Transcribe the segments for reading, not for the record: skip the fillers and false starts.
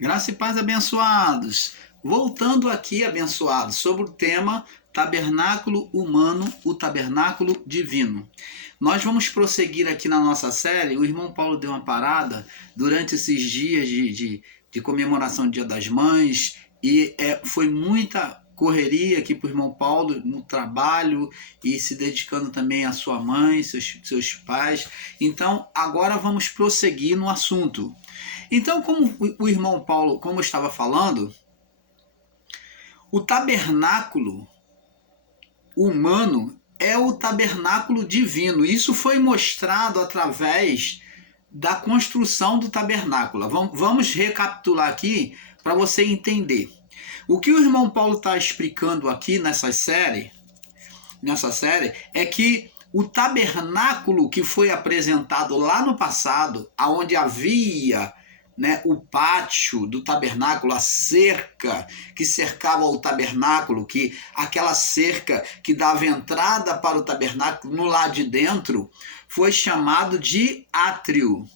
Graça e paz, abençoados. Voltando aqui, abençoados, sobre o tema tabernáculo humano, o tabernáculo divino. Nós vamos prosseguir aqui na nossa série. O irmão Paulo deu uma parada durante esses dias de comemoração do Dia das Mães e foi muita correria aqui para o irmão Paulo no trabalho e se dedicando também à sua mãe, seus pais. Então, agora vamos prosseguir no assunto. Então, como o irmão Paulo, como eu estava falando, o tabernáculo humano é o tabernáculo divino. Isso foi mostrado através da construção do tabernáculo. Vamos recapitular aqui para você entender. O que o irmão Paulo está explicando aqui nessa série é que o tabernáculo que foi apresentado lá no passado, onde havia o pátio do tabernáculo, a cerca que cercava o tabernáculo, aquela cerca que dava entrada para o tabernáculo no lado de dentro, foi chamado de átrio.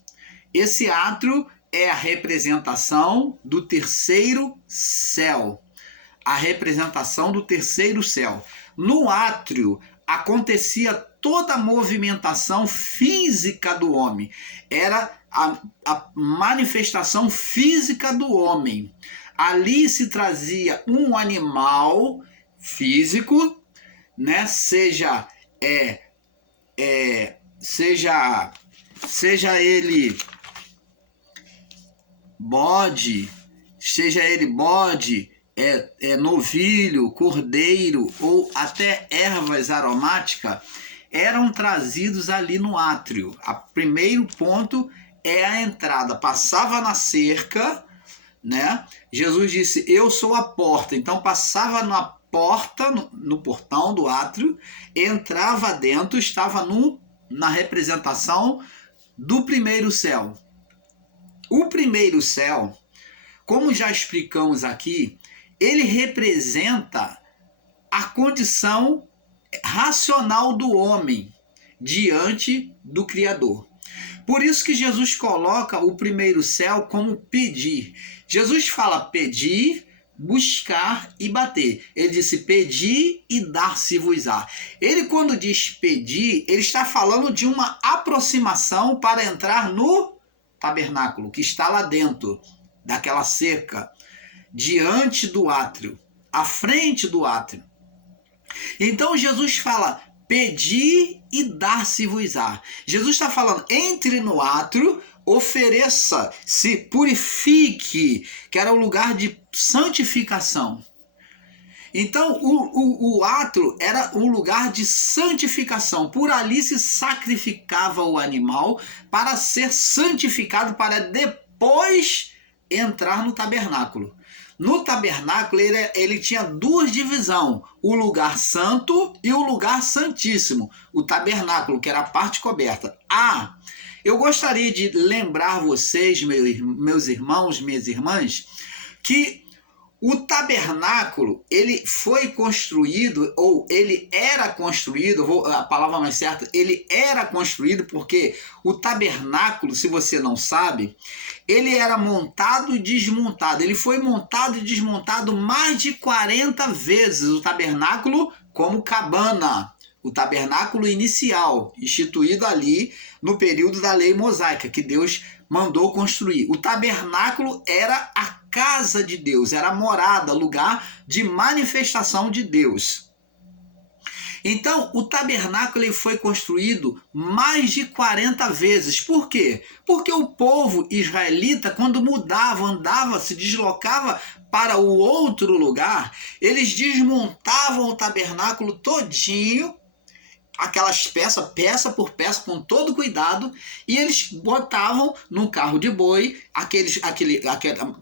Esse átrio é a representação do terceiro céu. A representação do terceiro céu. No átrio acontecia toda a movimentação física do homem. Era a manifestação física do homem. Ali se trazia um animal físico, seja ele bode, novilho, cordeiro ou até ervas aromáticas, eram trazidos ali no átrio. O primeiro ponto é a entrada. Passava na cerca, Jesus disse, eu sou a porta. Então passava na porta, no portão do átrio, entrava dentro, estava na representação do primeiro céu. O primeiro céu, como já explicamos aqui, ele representa a condição racional do homem diante do Criador. Por isso que Jesus coloca o primeiro céu como pedir. Jesus fala pedir, buscar e bater. Ele disse pedir e dar-se-vos-á. Ele, quando diz pedir, ele está falando de uma aproximação para entrar no tabernáculo, que está lá dentro daquela cerca, diante do átrio, à frente do átrio. Então Jesus fala, pedir e dar-se-vos-á. Jesus está falando, entre no átrio, ofereça, se purifique, que era o lugar de santificação. Então o átrio era um lugar de santificação. Por ali se sacrificava o animal para ser santificado, para depois entrar no tabernáculo. No tabernáculo ele tinha duas divisões, o lugar santo e o lugar santíssimo. O tabernáculo, que era a parte coberta. Eu gostaria de lembrar vocês, meus irmãos, minhas irmãs, que o tabernáculo, ele foi construído, ou ele era construído, a palavra mais certa, ele era construído porque o tabernáculo, se você não sabe, ele era montado e desmontado. Ele foi montado e desmontado mais de 40 vezes, o tabernáculo como cabana. O tabernáculo inicial, instituído ali no período da lei mosaica, que Deus mandou construir. O tabernáculo era a casa de Deus, era a morada, lugar de manifestação de Deus. Então, o tabernáculo ele foi construído mais de 40 vezes. Por quê? Porque o povo israelita, quando mudava, andava, se deslocava para o outro lugar, eles desmontavam o tabernáculo todinho, aquelas peças, peça por peça, com todo cuidado, e eles botavam num carro de boi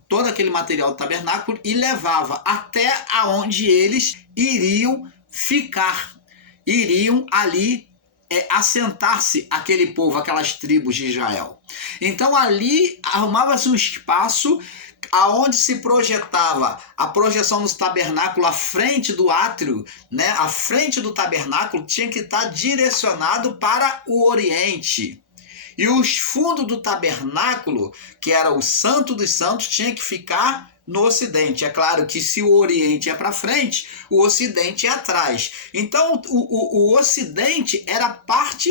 todo aquele material do tabernáculo e levava até aonde eles iriam ficar, iriam ali assentar-se aquele povo, aquelas tribos de Israel. Então ali arrumava-se um espaço aonde se projetava a projeção do tabernáculo à frente do átrio, à frente do tabernáculo tinha que estar direcionado para o oriente. E os fundos do tabernáculo, que era o Santo dos Santos, tinha que ficar no ocidente. É claro que se o oriente é para frente, o ocidente é atrás. Então o ocidente era parte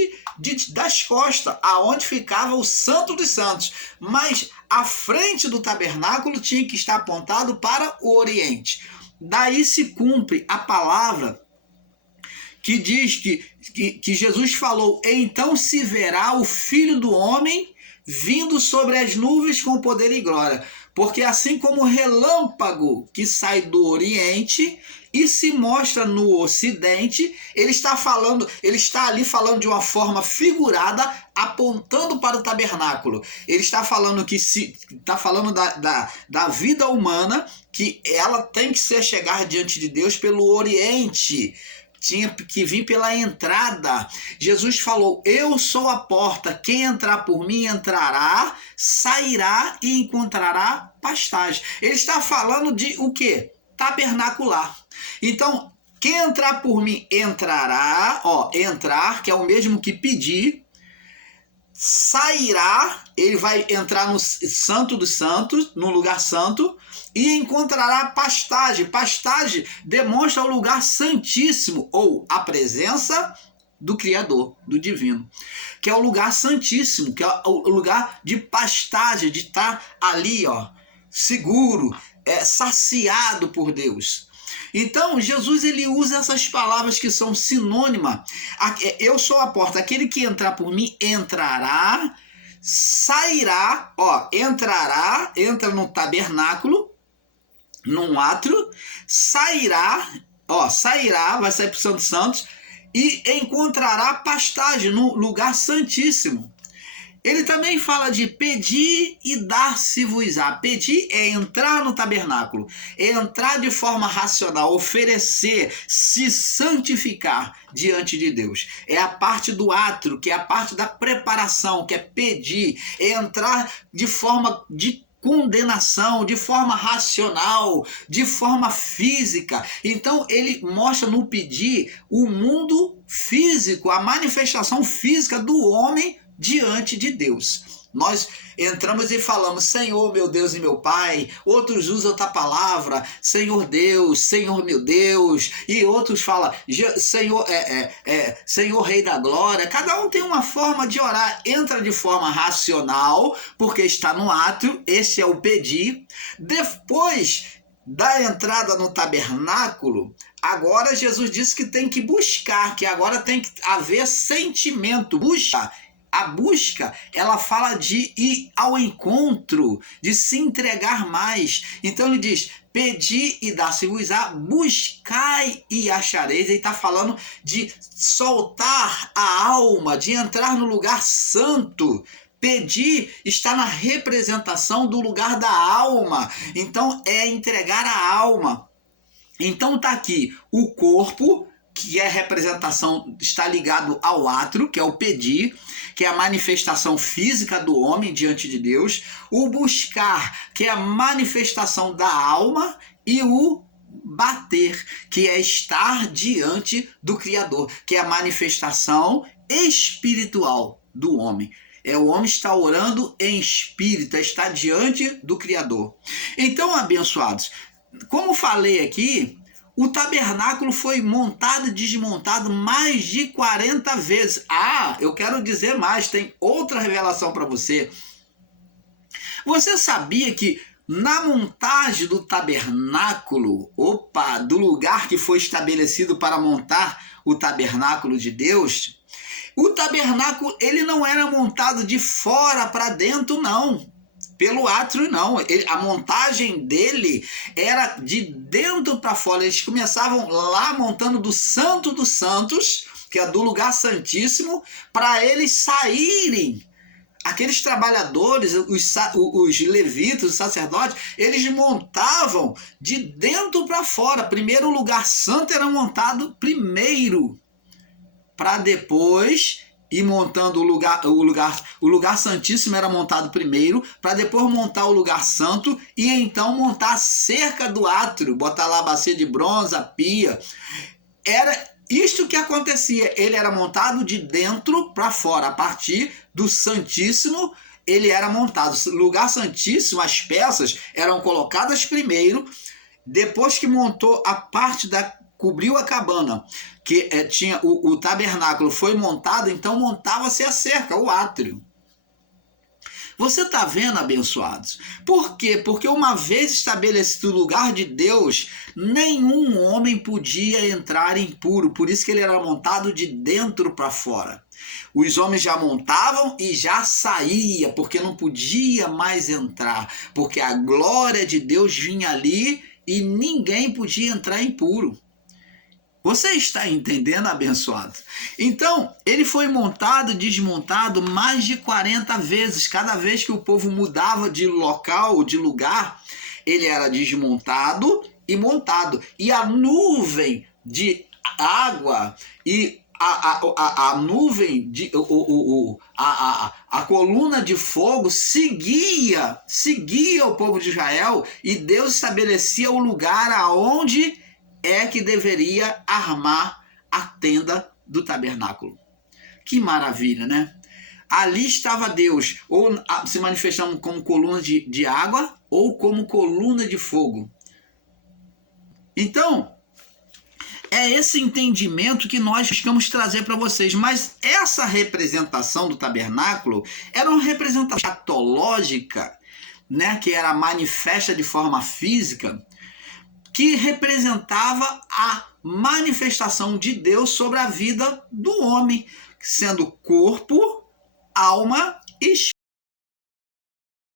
das costas, aonde ficava o Santo dos Santos. Mas a frente do tabernáculo tinha que estar apontado para o oriente. Daí se cumpre a palavra que diz que Jesus falou: então se verá o Filho do Homem vindo sobre as nuvens com poder e glória. Porque assim como o relâmpago que sai do Oriente e se mostra no Ocidente, ele está ali falando de uma forma figurada, apontando para o tabernáculo. Ele está falando da vida humana, que ela tem que chegar diante de Deus pelo Oriente. Tinha que vir pela entrada. Jesus falou: eu sou a porta, quem entrar por mim entrará, sairá e encontrará pastagem. Ele está falando de o quê? Tabernacular. Então, quem entrar por mim entrará, entrar, que é o mesmo que pedir, sairá, ele vai entrar no Santo dos Santos, no lugar santo, e encontrará pastagem. Pastagem demonstra o lugar santíssimo, ou a presença do Criador, do Divino, que é o lugar santíssimo, que é o lugar de pastagem, de estar ali, seguro, saciado por Deus. Então, Jesus ele usa essas palavras que são sinônimas. Eu sou a porta, aquele que entrar por mim entrará, sairá, entra no tabernáculo, num átrio, sairá, vai sair para o Santo dos Santos e encontrará pastagem no lugar santíssimo. Ele também fala de pedir e dar-se-vos-á. Pedir é entrar no tabernáculo, é entrar de forma racional, oferecer, se santificar diante de Deus. É a parte do átrio, que é a parte da preparação, que é pedir, é entrar de forma de condenação, de forma racional, de forma física. Então ele mostra no pedir o mundo físico, a manifestação física do homem diante de Deus. Nós entramos e falamos: Senhor, meu Deus e meu Pai. Outros usam outra palavra: Senhor Deus, Senhor meu Deus. E outros falam: Senhor, Senhor Rei da Glória. Cada um tem uma forma de orar. Entra de forma racional, porque está no átrio. Esse é o pedir. Depois da entrada no tabernáculo, agora Jesus disse que tem que buscar, que agora tem que haver sentimento. Busca. A busca, ela fala de ir ao encontro, de se entregar mais. Então ele diz: pedi e dá-se-vos-á, buscai e achareis. Ele está falando de soltar a alma, de entrar no lugar santo. Pedir está na representação do lugar da alma. Então é entregar a alma. Então está aqui o corpo, que é representação, está ligado ao átrio, que é o pedir, que é a manifestação física do homem diante de Deus, o buscar, que é a manifestação da alma, e o bater, que é estar diante do Criador, que é a manifestação espiritual do homem. O homem está orando em espírito, está diante do Criador. Então, abençoados, como falei aqui, o tabernáculo foi montado e desmontado mais de 40 vezes. Eu quero dizer mais, tem outra revelação para você. Você sabia que na montagem do tabernáculo, do lugar que foi estabelecido para montar o tabernáculo de Deus, o tabernáculo ele não era montado de fora para dentro, não. Pelo átrio, não. A montagem dele era de dentro para fora. Eles começavam lá montando do Santo dos Santos, que é do lugar santíssimo, para eles saírem. Aqueles trabalhadores, os levitas, os sacerdotes, eles montavam de dentro para fora. Primeiro o lugar santo era montado primeiro, para depois ir montando o lugar santíssimo era montado primeiro, para depois montar o lugar santo e então montar a cerca do átrio, botar lá a bacia de bronze, a pia. Isto que acontecia, ele era montado de dentro para fora, a partir do Santíssimo, ele era montado. Lugar Santíssimo, as peças eram colocadas primeiro, depois que montou a parte cobriu a cabana, que tinha o tabernáculo foi montado, então montava-se a cerca, o átrio. Você está vendo, abençoados? Por quê? Porque uma vez estabelecido o lugar de Deus, nenhum homem podia entrar impuro. Por isso que ele era montado de dentro para fora. Os homens já montavam e já saía, porque não podia mais entrar. Porque a glória de Deus vinha ali e ninguém podia entrar impuro. Você está entendendo, abençoado? Então, ele foi montado e desmontado mais de 40 vezes. Cada vez que o povo mudava de local, de lugar, ele era desmontado e montado. E a nuvem de água e a nuvem, a coluna de fogo seguia o povo de Israel, e Deus estabelecia o lugar aonde é que deveria armar a tenda do tabernáculo. Que maravilha, né? Ali estava Deus, ou se manifestando como coluna de água, ou como coluna de fogo. Então, é esse entendimento que nós buscamos trazer para vocês. Mas essa representação do tabernáculo era uma representação escatológica, né, que era manifesta de forma física, que representava a manifestação de Deus sobre a vida do homem, sendo corpo, alma e espírito.